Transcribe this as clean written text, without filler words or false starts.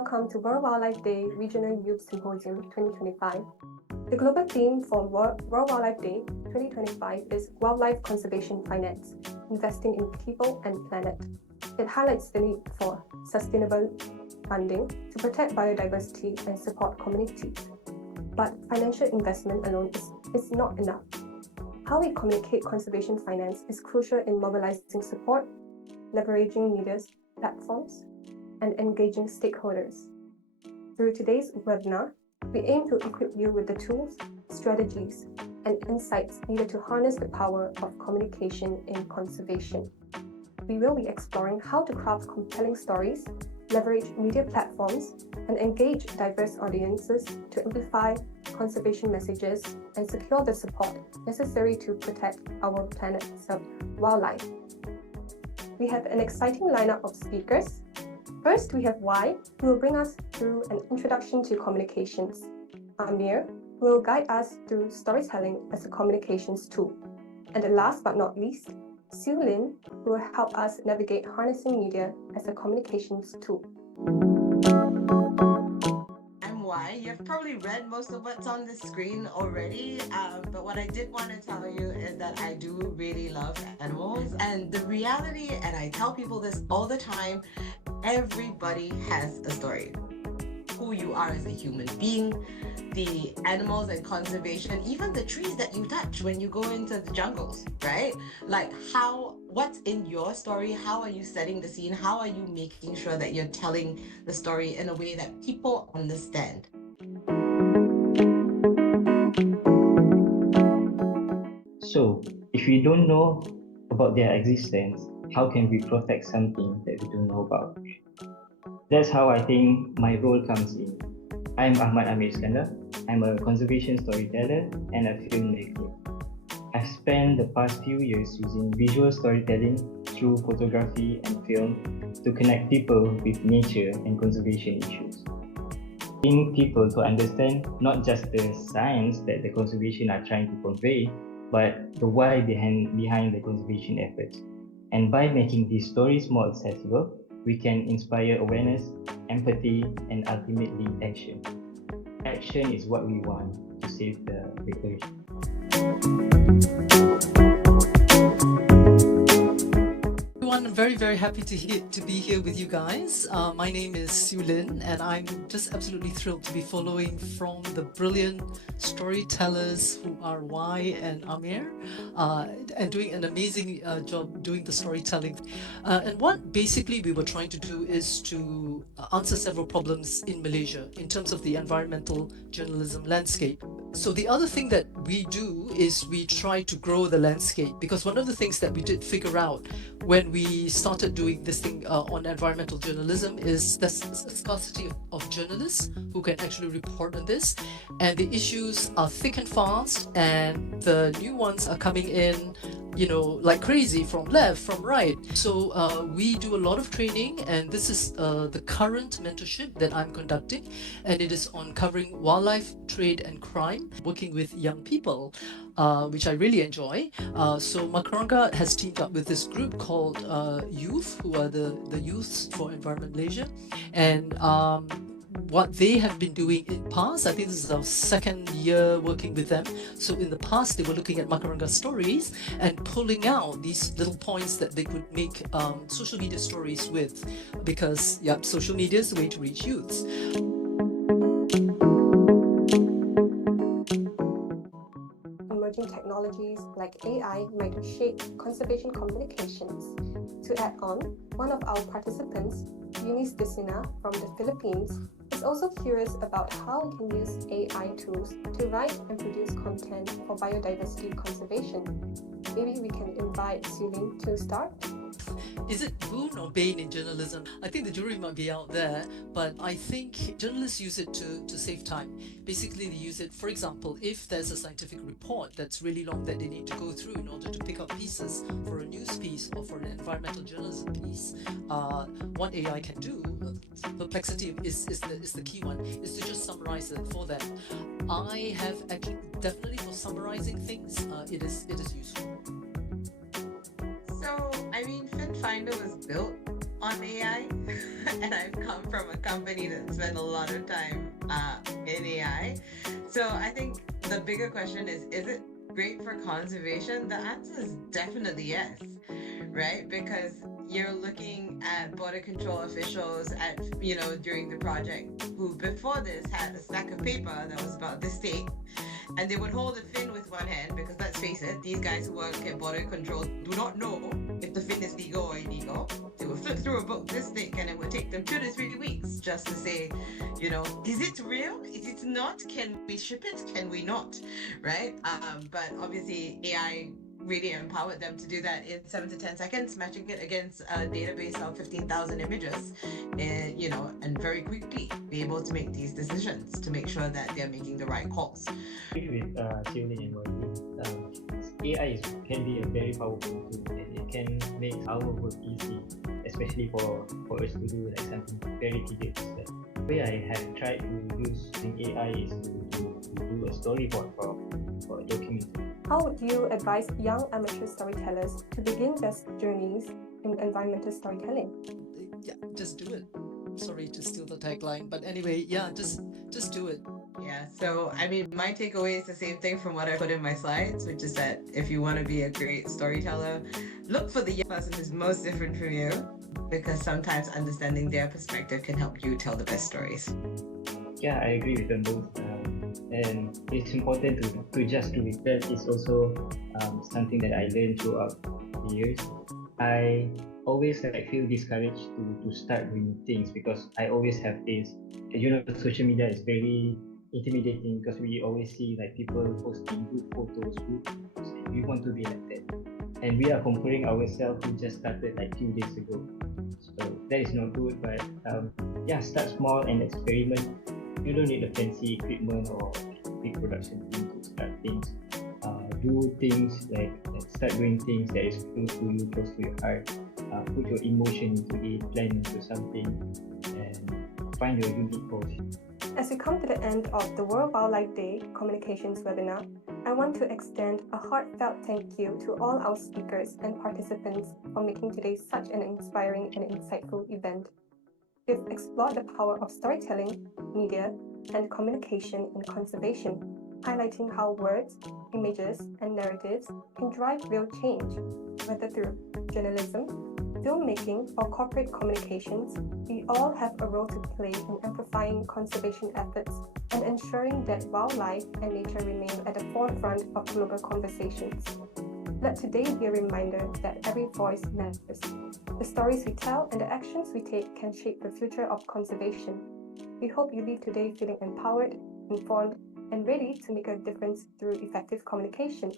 welcome to World Wildlife Day Regional Youth Symposium 2025. The global theme for World Wildlife Day 2025 is Wildlife Conservation Finance, Investing in People and Planet. It highlights the need for sustainable funding to protect biodiversity and support communities. But financial investment alone is not enough. How we communicate conservation finance is crucial in mobilizing support, leveraging media platforms, and engaging stakeholders. Through today's webinar, we aim to equip you with the tools, strategies, and insights needed to harness the power of communication in conservation. We will be exploring how to craft compelling stories, leverage media platforms, and engage diverse audiences to amplify conservation messages and secure the support necessary to protect our planet's wildlife. We have an exciting lineup of speakers. First, we have Y, who will bring us through an introduction to communications. Amir, who will guide us through storytelling as a communications tool. And last but not least, Sue Lin, who will help us navigate harnessing media as a communications tool. I'm Y. You've probably read most of what's on the screen already, but what I did want to tell you is that I do really love animals. And the reality, and I tell people this all the time, everybody has a story. Who you are as a human being, the animals and conservation, even the trees that you touch when you go into the jungles, right? Like what's in your story? How are you setting the scene? How are you making sure that you're telling the story in a way that people understand? So, if we don't know about their existence, how can we protect something that we don't know about? That's how I think my role comes in. I'm Ahmad Amir Iskandar. I'm a conservation storyteller and a filmmaker. I've spent the past few years using visual storytelling through photography and film to connect people with nature and conservation issues. Getting people to understand not just the science that the conservation are trying to convey, but the why behind the conservation efforts. And by making these stories more accessible, we can inspire awareness, empathy, and ultimately action. Action is what we want to save the earth. I'm very, very happy to be here with you guys. My name is Sue Lin, and I'm just absolutely thrilled to be following from the brilliant storytellers who are Y and Amir, and doing an amazing job doing the storytelling. And what basically we were trying to do is to answer several problems in Malaysia in terms of the environmental journalism landscape. So the other thing that we do is we try to grow the landscape, because one of the things that we did figure out when we started doing this thing on environmental journalism is the scarcity of journalists who can actually report on this, and the issues are thick and fast, and the new ones are coming in, you know, like crazy, from left, from right. So we do a lot of training, and this is the current mentorship that I'm conducting, and it is on covering wildlife, trade and crime, working with young people, which I really enjoy. So Makaranga has teamed up with this group called Youth, who are the Youths for Environment Malaysia, and what they have been doing in past, I think this is our second year working with them. So in the past, they were looking at Makaranga stories and pulling out these little points that they could make social media stories with, because social media is the way to reach youths. Emerging technologies like AI might shape conservation communications. To add on, one of our participants, Eunice Desina from the Philippines, is also curious about how we can use AI tools to write and produce content for biodiversity conservation. Maybe we can invite Sulin to start. Is it boon or bane in journalism? I think the jury might be out there, but I think journalists use it to save time. Basically, they use it, for example, if there's a scientific report that's really long that they need to go through in order to pick up pieces for a news piece or for an environmental journalism piece, what AI can do, perplexity is the key one, is to just summarize it for them. I have actually, definitely for summarizing things, it is useful. So, I mean, FinFinder was built on AI. and I've come from a company that spent a lot of time in AI. So I think the bigger question is it great for conservation? The answer is definitely yes, right? Because you're looking at border control officials during the project who before this had a stack of paper that was about this thick, and they would hold a fin with one hand because let's face it, these guys who work at border control do not know if the fin is legal or illegal. They would flip through a book this thick and it would take them 2 to 3 weeks just to say, is it real? Is it not? Can we ship it? Can we not? Right? But obviously AI really empowered them to do that in 7 to 10 seconds, matching it against a database of 15,000 images, and very quickly be able to make these decisions to make sure that they're making the right calls. With Xiaolin and Wendy, AI can be a very powerful tool and it can make our work easy, especially for us to do like something very tedious. The way I have tried to use AI is to do a storyboard for a document. How would you advise young amateur storytellers to begin their journeys in environmental storytelling? Yeah, just do it. Sorry to steal the tagline, but anyway, yeah, just do it. Yeah, so I mean, my takeaway is the same thing from what I put in my slides, which is that if you want to be a great storyteller, look for the young person who's most different from you, because sometimes understanding their perspective can help you tell the best stories. Yeah, I agree with them both. And it's important to just do it. That is also something that I learned throughout the years. I always feel discouraged to start doing things because I always have this, social media is very intimidating because we always see people posting good photos, good videos, and we want to be like that. And we are comparing ourselves who just started few days ago. So that is not good, but start small and experiment. You don't need a fancy equipment or big production team to start things. Do things start doing things that is close to you, close to your heart. Put your emotion into it, plan into something, and find your unique voice. As we come to the end of the World Wildlife Day Communications webinar, I want to extend a heartfelt thank you to all our speakers and participants for making today such an inspiring and insightful event. We've explored the power of storytelling, media, and communication in conservation, highlighting how words, images, and narratives can drive real change. Whether through journalism, filmmaking, or corporate communications, we all have a role to play in amplifying conservation efforts and ensuring that wildlife and nature remain at the forefront of global conversations. Let today be a reminder that every voice matters. The stories we tell and the actions we take can shape the future of conservation. We hope you leave today feeling empowered, informed, and ready to make a difference through effective communication.